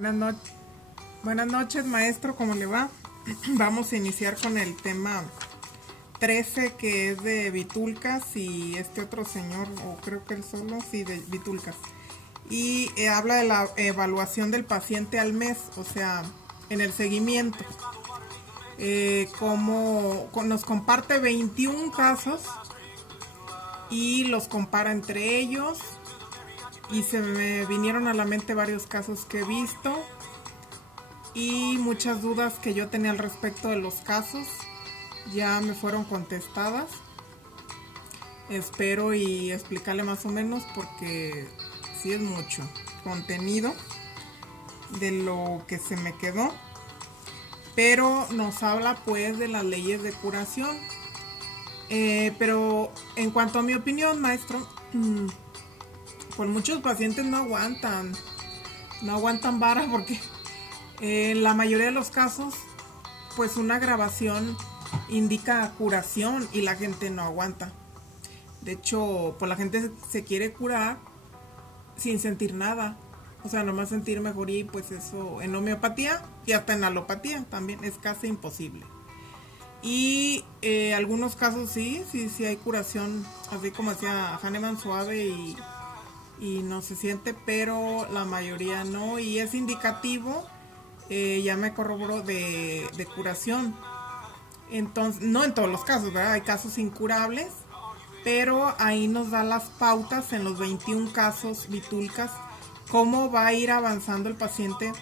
Buenas noches, buenas noches, maestro, ¿cómo le va? Vamos a iniciar con el tema 13, que es de Vitulcas y este otro señor, o creo que él solo, sí, de Vitulcas. Y habla de la evaluación del paciente al mes, o sea, en el seguimiento. Como nos comparte 21 casos y los compara entre ellos. Y se me vinieron a la mente varios casos que he visto y muchas dudas que yo tenía al respecto de los casos ya me fueron contestadas. Espero y explicarle más o menos porque sí es mucho contenido de lo que se me quedó, pero nos habla pues de las leyes de curación. Pero en cuanto a mi opinión, maestro, pues muchos pacientes no aguantan vara porque en la mayoría de los casos pues una grabación indica curación y la gente no aguanta. De hecho, pues la gente se quiere curar sin sentir nada, o sea, nomás sentir mejoría, y pues eso en homeopatía y hasta en alopatía también es casi imposible. Y algunos casos sí hay curación, así como decía Hahnemann, suave y no se siente, pero la mayoría no, y es indicativo, ya me corroboró, de curación. Entonces, no en todos los casos, ¿verdad? Hay casos incurables, pero ahí nos da las pautas en los 21 casos Vitulcas, cómo va a ir avanzando el paciente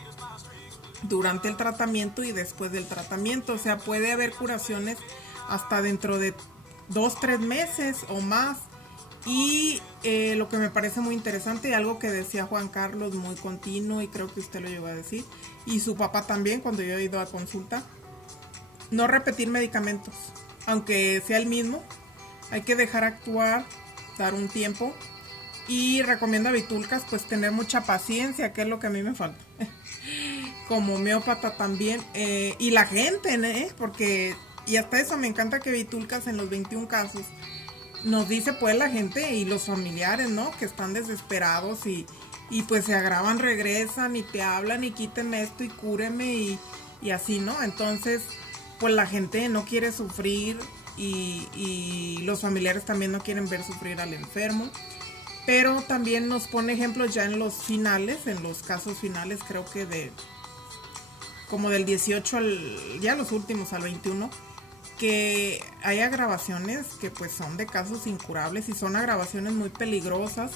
durante el tratamiento y después del tratamiento. O sea, puede haber curaciones hasta dentro de 2-3 meses o más. Y lo que me parece muy interesante y algo que decía Juan Carlos, muy continuo, y creo que usted lo llegó a decir, y su papá también cuando yo he ido a consulta, no repetir medicamentos, aunque sea el mismo, hay que dejar actuar, dar un tiempo, y recomienda a Vitulcas pues tener mucha paciencia, que es lo que a mí me falta, como homeópata también, y la gente, porque, y hasta eso me encanta que Vitulcas en los 21 casos nos dice pues la gente y los familiares, ¿no? Que están desesperados y pues se agravan, regresan y te hablan y quíteme esto y cúreme y así, ¿no? Entonces, pues la gente no quiere sufrir y los familiares también no quieren ver sufrir al enfermo. Pero también nos pone ejemplos ya en los finales, en los casos finales, creo que como del 18 ya los últimos al 21, que hay agravaciones que pues son de casos incurables y son agravaciones muy peligrosas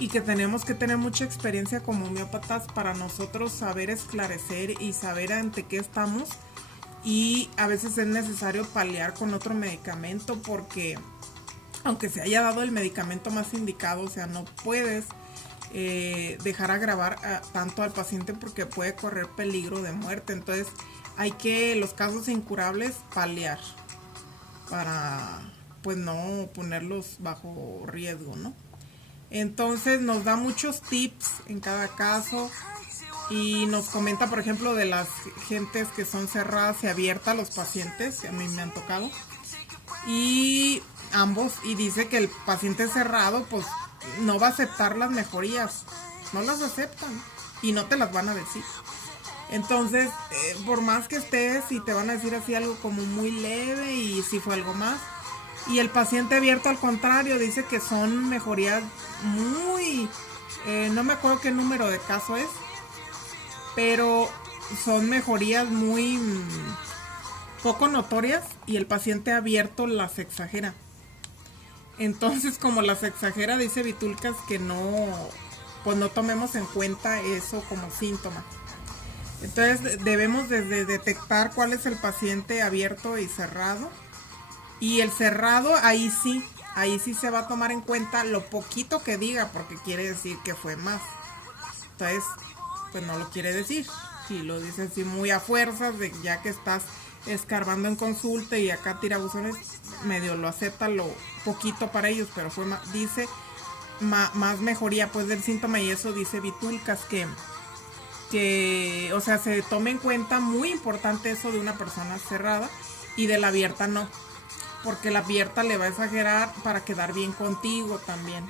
y que tenemos que tener mucha experiencia como homeópatas para nosotros saber esclarecer y saber ante qué estamos, y a veces es necesario paliar con otro medicamento porque aunque se haya dado el medicamento más indicado, o sea, no puedes dejar agravar tanto al paciente porque puede correr peligro de muerte. Entonces hay que, los casos incurables, paliar para pues no ponerlos bajo riesgo, ¿no? Entonces nos da muchos tips en cada caso y nos comenta, por ejemplo, de las gentes que son cerradas y abiertas, los pacientes que a mí me han tocado, y ambos, y dice que el paciente cerrado pues no va a aceptar las mejorías, no las aceptan y no te las van a decir. Entonces, por más que estés y te van a decir así algo como muy leve y si fue algo más, y el paciente abierto al contrario dice que son mejorías muy, no me acuerdo qué número de caso es, pero son mejorías muy poco notorias y el paciente abierto las exagera. Entonces, como las exagera, dice Vitulcas que no, pues no tomemos en cuenta eso como síntoma. Entonces debemos desde detectar cuál es el paciente abierto y cerrado. Y el cerrado, ahí sí se va a tomar en cuenta lo poquito que diga, porque quiere decir que fue más. Entonces, pues no lo quiere decir. Si lo dice así muy a fuerzas, de ya que estás escarbando en consulta y acá tirabuzones, medio lo acepta lo poquito para ellos, pero fue más, dice más mejoría pues del síntoma, y eso dice Vitulcas que, o sea, se tome en cuenta, muy importante eso de una persona cerrada, y de la abierta no, porque la abierta le va a exagerar para quedar bien contigo también.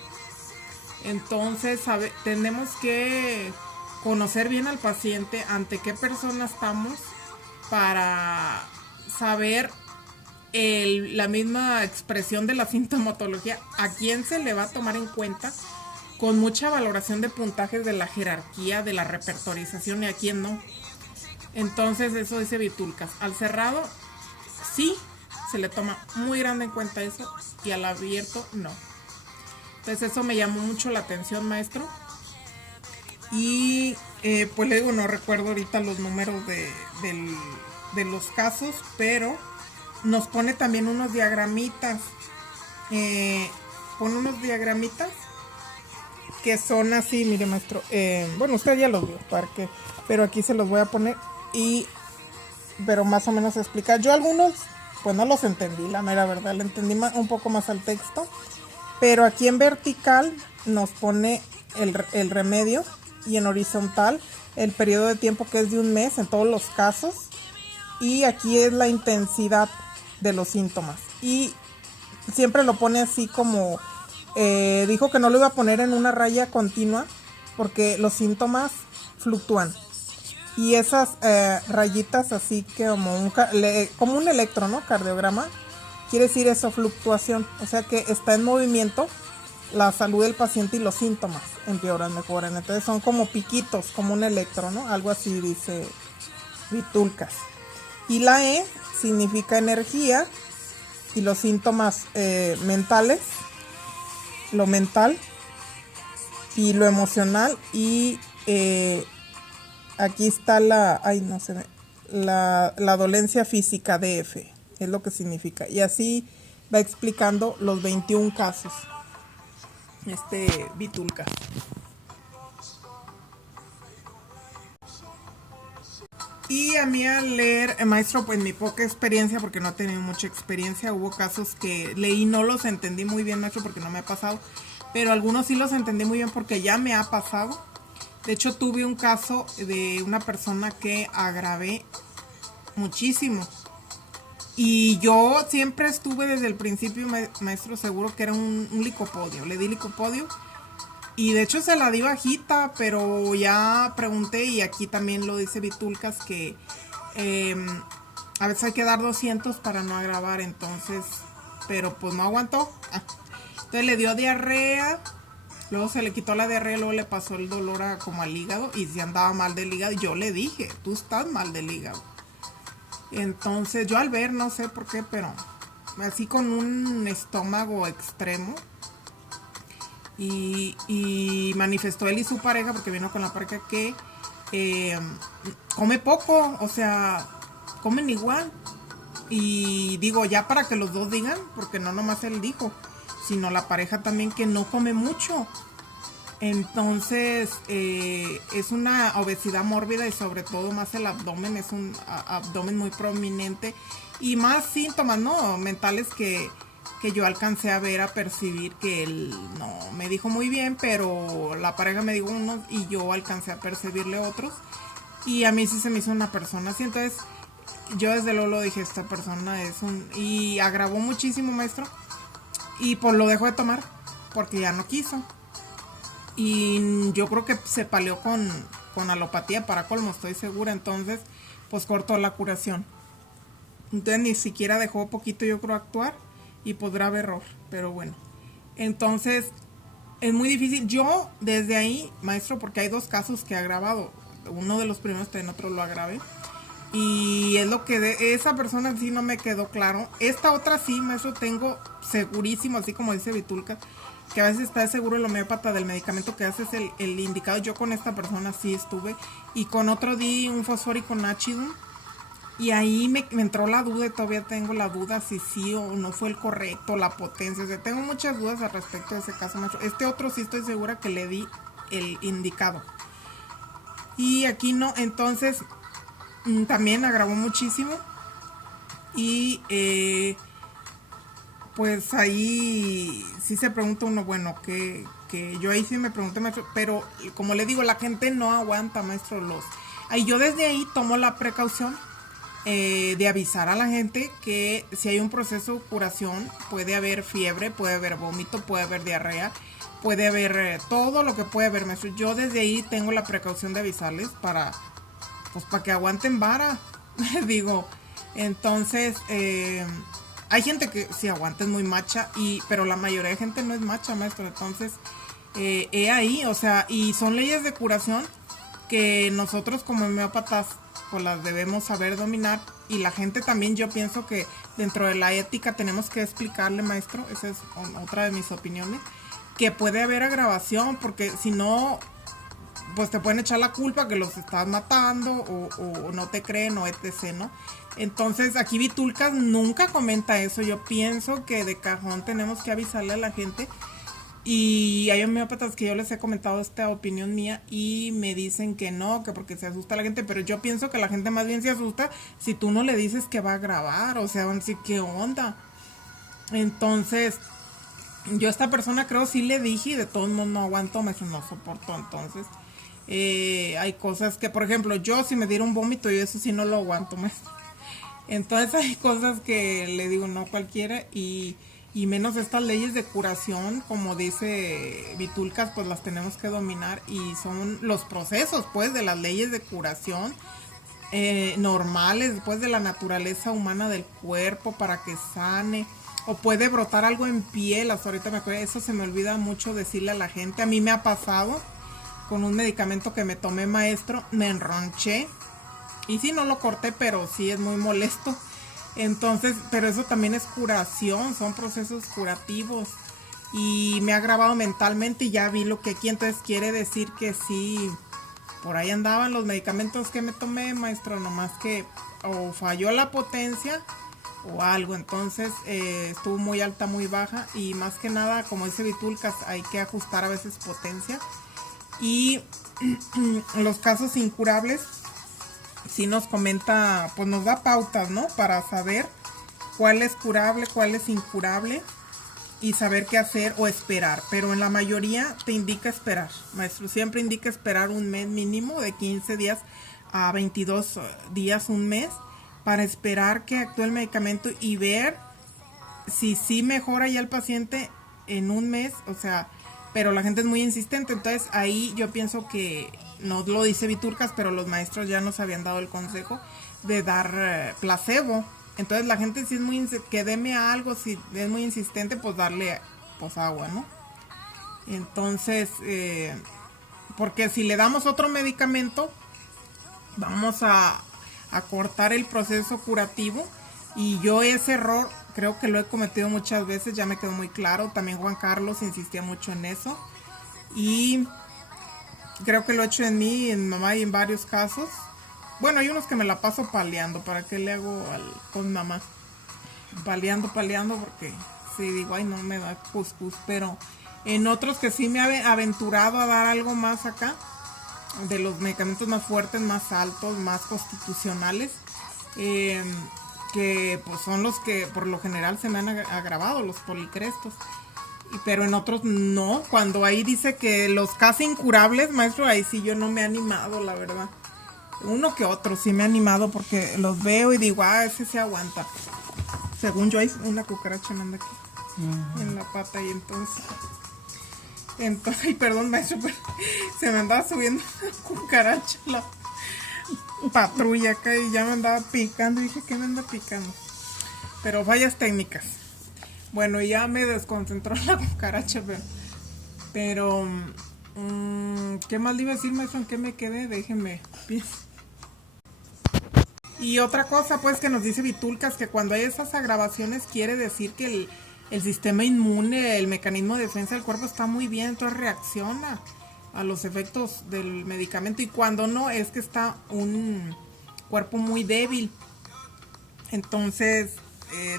Entonces tenemos que conocer bien al paciente, ante qué persona estamos, para saber la misma expresión de la sintomatología, a quién se le va a tomar en cuenta, con mucha valoración de puntajes de la jerarquía, de la repertorización, y a quién no. Entonces eso dice Vitulcas. Al cerrado sí se le toma muy grande en cuenta eso, y al abierto no. Entonces eso me llamó mucho la atención, maestro. Y pues le digo, no recuerdo ahorita los números de los casos, pero nos pone también unos diagramitas. Pone unos diagramitas que son así, mire, maestro. Bueno, usted ya los vio, pero aquí se los voy a poner, pero más o menos explicar. Yo algunos, pues no los entendí, la mera verdad, le entendí un poco más al texto. Pero aquí en vertical nos pone el remedio, y en horizontal el periodo de tiempo, que es de un mes en todos los casos. Y aquí es la intensidad de los síntomas. Y siempre lo pone así como... dijo que no lo iba a poner en una raya continua porque los síntomas fluctúan. Y esas rayitas así que como un electro, ¿no? Cardiograma. Quiere decir eso, fluctuación. O sea que está en movimiento la salud del paciente, y los síntomas empeoran, mejoran. Entonces son como piquitos, como un electro, ¿no? Algo así dice Vitulcas. Y la E significa energía, y los síntomas mentales, lo mental y lo emocional. Y aquí está la dolencia física, DF, es lo que significa. Y así va explicando los 21 casos Vitulcas. Y a mí al leer, maestro, pues mi poca experiencia, porque no he tenido mucha experiencia, hubo casos que leí, no los entendí muy bien, maestro, porque no me ha pasado, pero algunos sí los entendí muy bien porque ya me ha pasado. De hecho, tuve un caso de una persona que agravé muchísimo. Y yo siempre estuve desde el principio, maestro, seguro que era un licopodio. Le di licopodio. Y de hecho se la di bajita, pero ya pregunté, y aquí también lo dice Vitulcas, que a veces hay que dar 200 para no agravar. Entonces, pero pues no aguantó. Entonces le dio diarrea. Luego se le quitó la diarrea, luego le pasó el dolor como al hígado, y si andaba mal del hígado. Y yo le dije, tú estás mal del hígado. Entonces yo al ver, no sé por qué, pero así con un estómago extremo, y manifestó él y su pareja, porque vino con la pareja, que come poco, o sea, comen igual. Y digo, ya para que los dos digan, porque no nomás él dijo, sino la pareja también, que no come mucho. Entonces es una obesidad mórbida, y sobre todo más el abdomen, es un abdomen muy prominente, y más síntomas, ¿no?, mentales que yo alcancé a ver, a percibir, que él no me dijo muy bien, pero la pareja me dijo unos y yo alcancé a percibirle otros, y a mí sí se me hizo una persona así. Entonces yo desde luego lo dije, esta persona es y agravó muchísimo, maestro, y pues lo dejó de tomar porque ya no quiso. Y yo creo que se palió con alopatía, para colmo, estoy segura. Entonces, pues cortó la curación. Entonces ni siquiera dejó poquito, yo creo, actuar, y pues grave error. Pero bueno, entonces es muy difícil. Yo desde ahí, maestro, porque hay 2 casos que he agravado. Uno de los primeros, en otro lo agravé. Y es lo que de esa persona sí no me quedó claro. Esta otra sí, maestro, tengo segurísimo, así como dice Vitulcas, que a veces está seguro el homeópata del medicamento que hace es el indicado. Yo con esta persona sí estuve, y con otro di un fosfórico Nachidum, y ahí me entró la duda, y todavía tengo la duda si sí o no fue el correcto, la potencia. O sea, tengo muchas dudas al respecto de ese caso, maestro. Este otro sí estoy segura que le di el indicado, y aquí no. Entonces también agravó muchísimo, y pues ahí sí se pregunta uno, bueno, que yo ahí sí me pregunté, maestro, pero como le digo, la gente no aguanta, maestro, ahí yo desde ahí tomo la precaución de avisar a la gente que si hay un proceso de curación, puede haber fiebre, puede haber vómito, puede haber diarrea, puede haber todo lo que puede haber, maestro. Yo desde ahí tengo la precaución de avisarles para que aguanten vara. Digo, entonces hay gente que sí aguanta, es muy macha, pero la mayoría de gente no es macha, maestro. Entonces ahí, o sea, y son leyes de curación que nosotros como homeópatas pues las debemos saber dominar, y la gente también. Yo pienso que dentro de la ética tenemos que explicarle, maestro, esa es otra de mis opiniones, que puede haber agravación, porque si no, pues te pueden echar la culpa que los estás matando o no te creen o etc., ¿no? Entonces aquí Vitulcas nunca comenta eso. Yo pienso que de cajón tenemos que avisarle a la gente. Y hay homeópatas que yo les he comentado esta opinión mía y me dicen que no, que porque se asusta la gente, pero yo pienso que la gente más bien se asusta si tú no le dices que va a grabar, o sea, van a decir, ¿qué onda? Entonces, yo a esta persona creo sí le dije y de todos modos no aguanto, no soporto. Entonces, hay cosas que, por ejemplo, yo si me diera un vómito, yo eso sí no lo aguanto, maestro. Entonces hay cosas que le digo no cualquiera, y menos estas leyes de curación, como dice Vitulcas, pues las tenemos que dominar, y son los procesos pues de las leyes de curación normales, después de la naturaleza humana del cuerpo para que sane, o puede brotar algo en piel. Hasta ahorita me acuerdo, eso se me olvida mucho decirle a la gente. A mí me ha pasado con un medicamento que me tomé, maestro, me enronché, y sí, no lo corté, pero sí es muy molesto. Entonces, pero eso también es curación, son procesos curativos, y me ha grabado mentalmente y ya vi lo que aquí. Entonces quiere decir que sí, por ahí andaban los medicamentos que me tomé, maestro, nomás que o falló la potencia o algo. Entonces estuvo muy alta, muy baja, y más que nada, como dice Vitulcas, hay que ajustar a veces potencia. Y los casos incurables, sí nos comenta, pues nos da pautas, ¿no? Para saber cuál es curable, cuál es incurable, y saber qué hacer o esperar. Pero en la mayoría te indica esperar, maestro. Siempre indica esperar un mes mínimo, de 15 días a 22 días, un mes, para esperar que actúe el medicamento y ver si sí mejora ya el paciente en un mes. O sea, pero la gente es muy insistente. Entonces ahí yo pienso que no lo dice Vitulcas, pero los maestros ya nos habían dado el consejo de dar placebo. Entonces la gente si es muy que deme algo, si es muy insistente, pues darle pues agua, ¿no? Entonces porque si le damos otro medicamento, vamos a cortar el proceso curativo. Y yo ese error creo que lo he cometido muchas veces, ya me quedó muy claro. También Juan Carlos insistía mucho en eso, y creo que lo he hecho en mí, en mamá, y en varios casos. Bueno, hay unos que me la paso paleando. ¿Para qué le hago con mamá? Paleando, porque sí, digo, ay, no me da cuscús. Pero en otros que sí me he aventurado a dar algo más acá, de los medicamentos más fuertes, más altos, más constitucionales, que pues son los que por lo general se me han agravado, los policrestos. Pero en otros no. Cuando ahí dice que los casi incurables, maestro, ahí sí yo no me he animado, la verdad. Uno que otro sí me he animado, porque los veo y digo, ese se aguanta. Según yo, hay una cucaracha me anda aquí en la pata, y entonces, ay, perdón, maestro, pero se me andaba subiendo una cucaracha la patrulla acá, y ya me andaba picando. Y dije, ¿qué me anda picando? Pero fallas técnicas. Bueno, ya me desconcentró la cucaracha, pero ¿qué más le iba a decir, maestro? ¿En qué me quedé? Déjenme pienso. Y otra cosa, pues, que nos dice Vitulcas, que cuando hay esas agravaciones quiere decir que el sistema inmune, el mecanismo de defensa del cuerpo está muy bien, entonces reacciona a los efectos del medicamento, y cuando no, es que está un cuerpo muy débil. Entonces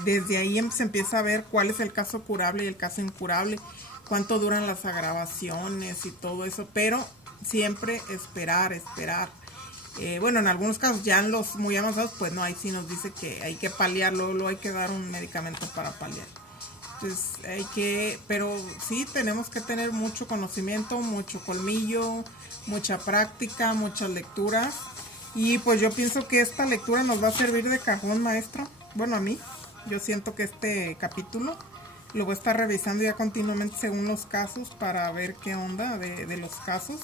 desde ahí se empieza a ver cuál es el caso curable y el caso incurable, cuánto duran las agravaciones y todo eso, pero siempre esperar. Bueno, en algunos casos ya en los muy avanzados, pues no, ahí sí nos dice que hay que paliar, luego hay que dar un medicamento para paliar. Entonces pero sí tenemos que tener mucho conocimiento, mucho colmillo, mucha práctica, muchas lecturas. Y pues yo pienso que esta lectura nos va a servir de cajón, maestro. Bueno, a mí, yo siento que este capítulo Lo voy a estar revisando ya continuamente según los casos para ver qué onda de los casos.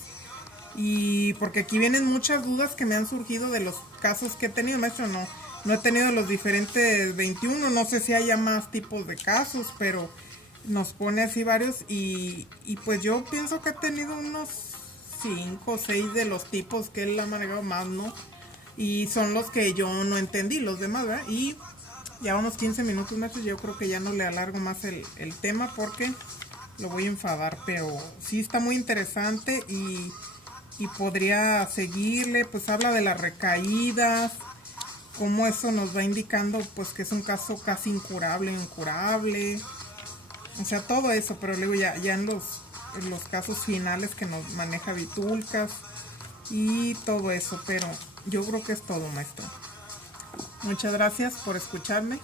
Y porque aquí vienen muchas dudas que me han surgido de los casos que he tenido, maestro. No he tenido los diferentes 21, no sé si haya más tipos de casos, pero nos pone así varios y pues yo pienso que he tenido unos 5 o 6 de los tipos que él ha manejado más, ¿no? Y son los que yo no entendí, los demás, ¿verdad? Y ya vamos 15 minutos, maestro, yo creo que ya no le alargo más el tema porque lo voy a enfadar, pero sí está muy interesante y podría seguirle, pues habla de las recaídas, cómo eso nos va indicando pues que es un caso casi incurable, o sea, todo eso, pero luego ya en los casos finales que nos maneja Vitulcas y todo eso, pero yo creo que es todo, maestro. Muchas gracias por escucharme.